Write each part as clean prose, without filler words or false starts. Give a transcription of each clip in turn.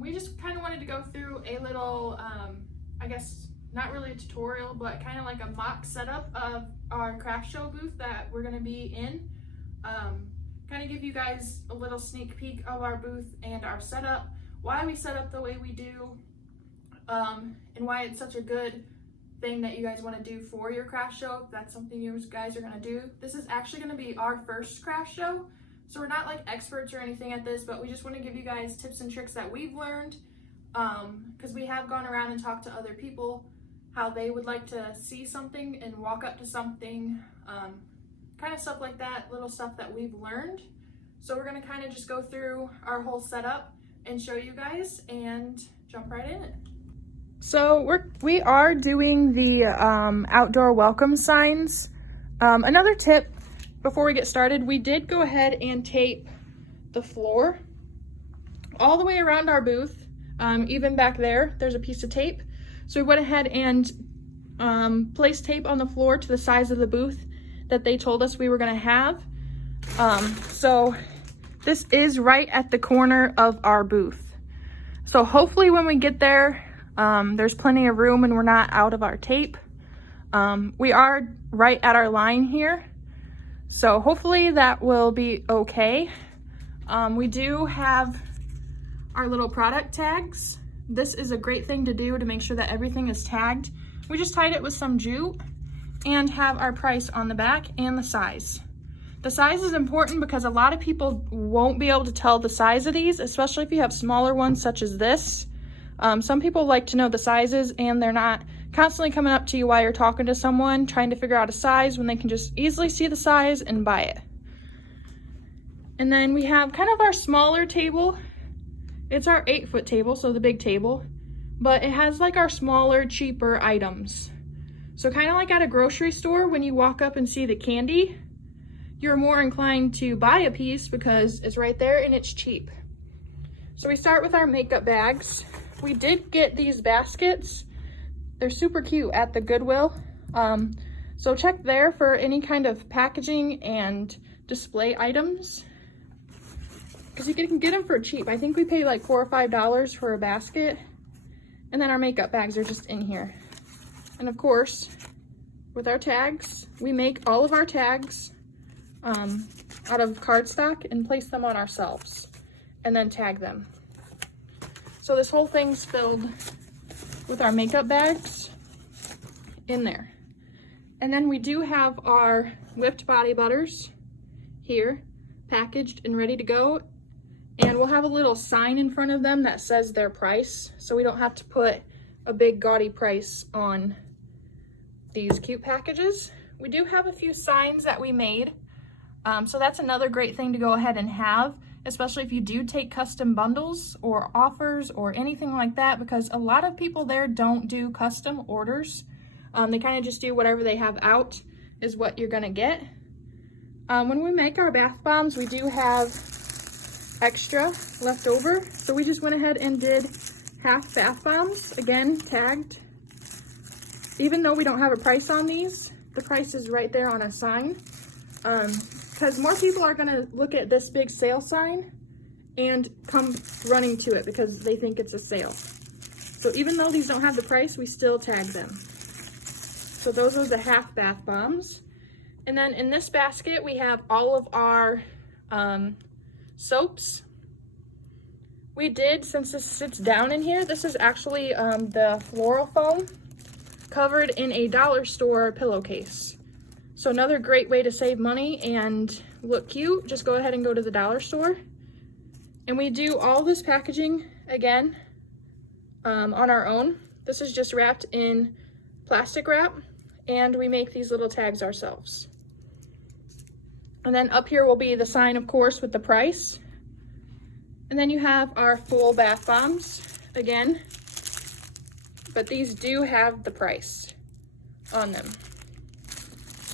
We just kind of wanted to go through a little, I guess not really a tutorial, but kind of like a mock setup of our craft show booth that we're going to be in. Kind of give you guys a little sneak peek of our booth and our setup, why we set up the way we do, and why it's such a good thing that you guys want to do for your craft show, if that's something you guys are going to do. This is actually going to be our first craft show, so we're not like experts or anything at this, but we just want to give you guys tips and tricks that we've learned, because we have gone around and talked to other people how they would like to see something and walk up to something, kind of stuff like that, little stuff that we've learned. So we're going to kind of just go through our whole setup and show you guys and jump right in it. So we are doing the outdoor welcome signs. Another tip before we get started, we did go ahead and tape the floor all the way around our booth. Even back there's a piece of tape. So we went ahead and placed tape on the floor to the size of the booth that they told us we were going to have. So this is right at the corner of our booth. So hopefully when we get there, there's plenty of room and we're not out of our tape. We are right at our line here, so hopefully that will be okay. We do have our little product tags. This is a great thing to do to make sure that everything is tagged. We just tied it with some jute and have our price on the back and the size. The size is important because a lot of people won't be able to tell the size of these, especially if you have smaller ones such as this. Some people like to know the sizes and they're not constantly coming up to you while you're talking to someone trying to figure out a size when they can just easily see the size and buy it. And then we have kind of our smaller table. It's our 8-foot table, so the big table, but it has like our smaller, cheaper items. So kind of like at a grocery store, when you walk up and see the candy, you're more inclined to buy a piece because it's right there and it's cheap. So we start with our makeup bags. We did get these baskets. They're super cute at the Goodwill. So check there for any kind of packaging and display items, because you can get them for cheap. I think we pay like $4 or $5 for a basket. And then our makeup bags are just in here. And of course, with our tags, we make all of our tags out of cardstock and place them on ourselves and then tag them. So this whole thing's filled with our makeup bags in there. And then we do have our whipped body butters here, packaged and ready to go. And we'll have a little sign in front of them that says their price, so we don't have to put a big gaudy price on these cute packages. We do have a few signs that we made. So that's another great thing to go ahead and have, especially if you do take custom bundles or offers or anything like that, because a lot of people there don't do custom orders. They kind of just do whatever they have out is what you're gonna get. When we make our bath bombs, we do have extra left over, so we just went ahead and did half bath bombs, again tagged. Even though we don't have a price on these, the price is right there on a sign, because more people are going to look at this big sale sign and come running to it because they think it's a sale. So even though these don't have the price, we still tag them. So those are the half bath bombs. And then in this basket we have all of our soaps. We did, since this sits down in here, this is actually the floral foam covered in a dollar store pillowcase. So another great way to save money and look cute, just go ahead and go to the dollar store. And we do all this packaging again on our own. This is just wrapped in plastic wrap, and we make these little tags ourselves. And then up here will be the sign, of course, with the price. And then you have our full bath bombs again, but these do have the price on them.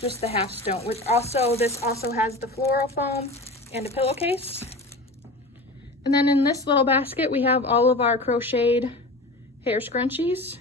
Just the half stone, which also, this also has the floral foam and a pillowcase. And then in this little basket, we have all of our crocheted hair scrunchies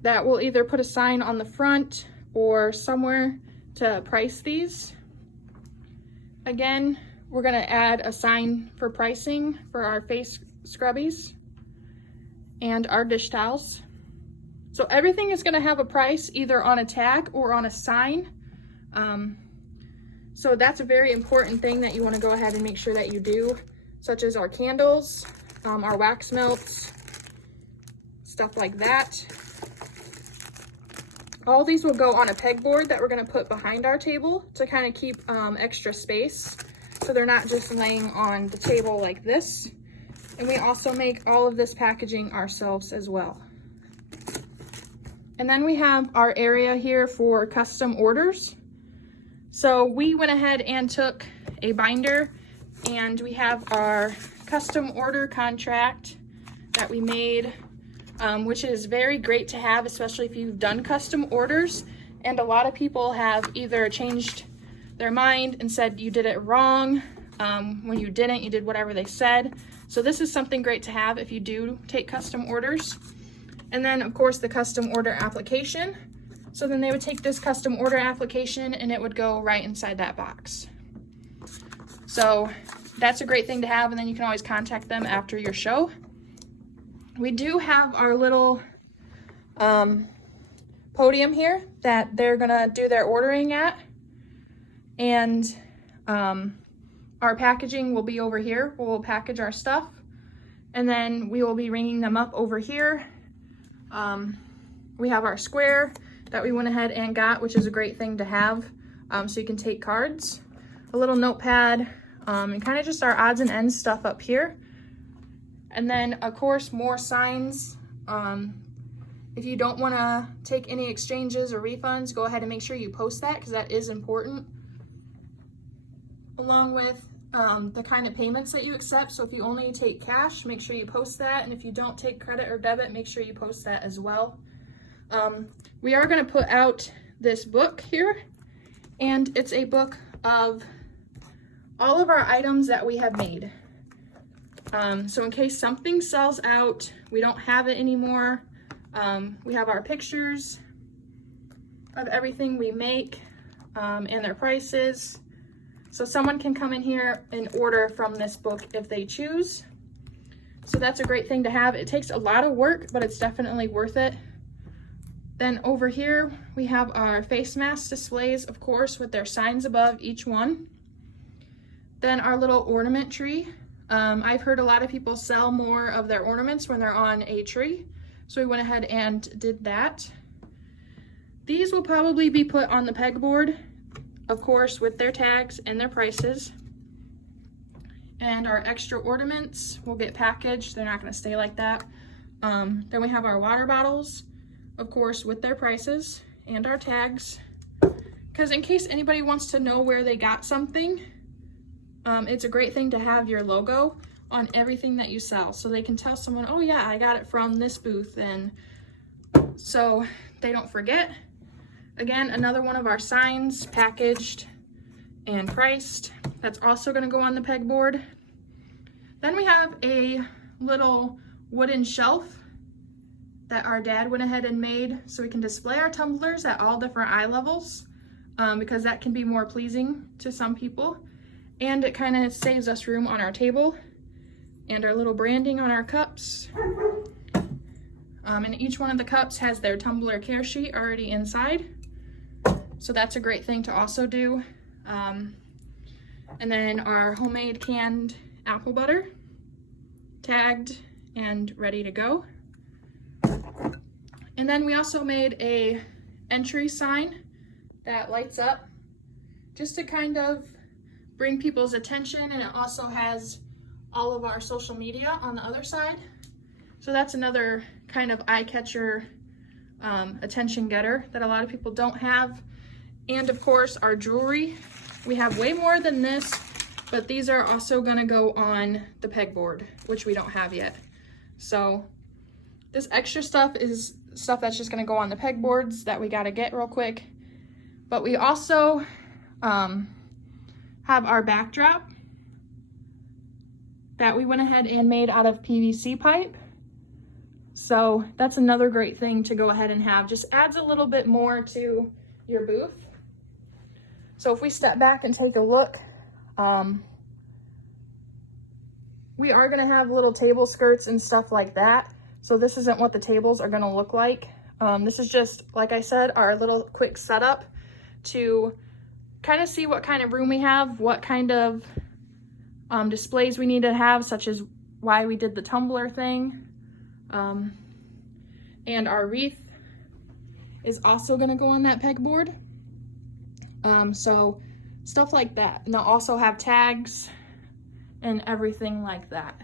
that will either put a sign on the front or somewhere to price these. Again, we're gonna add a sign for pricing for our face scrubbies, and our dish towels. So everything is gonna have a price either on a tag or on a sign. So that's a very important thing that you wanna go ahead and make sure that you do, such as our candles, our wax melts, stuff like that. All these will go on a pegboard that we're gonna put behind our table to kind of keep extra space, so they're not just laying on the table like this. And we also make all of this packaging ourselves as well. And then we have our area here for custom orders. So we went ahead and took a binder, and we have our custom order contract that we made, which is very great to have, especially if you've done custom orders. And a lot of people have either changed their mind and said you did it wrong. When you didn't, you did whatever they said. So this is something great to have if you do take custom orders. And then of course the custom order application. So then they would take this custom order application and it would go right inside that box. So that's a great thing to have, and then you can always contact them after your show. We do have our little podium here that they're gonna do their ordering at. And our packaging will be over here. We'll package our stuff, and then we will be ringing them up over here. We have our square that we went ahead and got, which is a great thing to have, so you can take cards, a little notepad, and kind of just our odds and ends stuff up here. And then of course more signs. If you don't want to take any exchanges or refunds, go ahead and make sure you post that, because that is important, along with the kind of payments that you accept. So if you only take cash, make sure you post that, and if you don't take credit or debit, make sure you post that as well. We are going to put out this book here, and it's a book of all of our items that we have made. So in case something sells out, we don't have it anymore, we have our pictures of everything we make, and their prices. So someone can come in here and order from this book if they choose. So that's a great thing to have. It takes a lot of work, but it's definitely worth it. Then over here, we have our face mask displays, of course, with their signs above each one. Then our little ornament tree. I've heard a lot of people sell more of their ornaments when they're on a tree, so we went ahead and did that. These will probably be put on the pegboard, of course, with their tags and their prices. And our extra ornaments will get packaged. They're not going to stay like that. Then we have our water bottles, of course, with their prices and our tags, because in case anybody wants to know where they got something, it's a great thing to have your logo on everything that you sell, so they can tell someone, oh yeah, I got it from this booth, and so they don't forget. Again, another one of our signs, packaged and priced. That's also going to go on the pegboard. Then we have a little wooden shelf that our dad went ahead and made, so we can display our tumblers at all different eye levels, because that can be more pleasing to some people. And it kind of saves us room on our table, and our little branding on our cups. And each one of the cups has their tumbler care sheet already inside. So that's a great thing to also do. And then our homemade canned apple butter, tagged and ready to go. And then we also made a entry sign that lights up, just to kind of bring people's attention, and it also has all of our social media on the other side. So that's another kind of eye-catcher, attention getter that a lot of people don't have. And of course our jewelry. We have way more than this, but these are also gonna go on the pegboard, which we don't have yet. So this extra stuff is stuff that's just gonna go on the pegboards that we gotta get real quick. But we also have our backdrop that we went ahead and made out of PVC pipe. So that's another great thing to go ahead and have. Just adds a little bit more to your booth. So if we step back and take a look, we are gonna have little table skirts and stuff like that. So this isn't what the tables are gonna look like. This is just, like I said, our little quick setup to kind of see what kind of room we have, what kind of displays we need to have, such as why we did the tumbler thing. And our wreath is also gonna go on that pegboard. So stuff like that. And they'll also have tags and everything like that.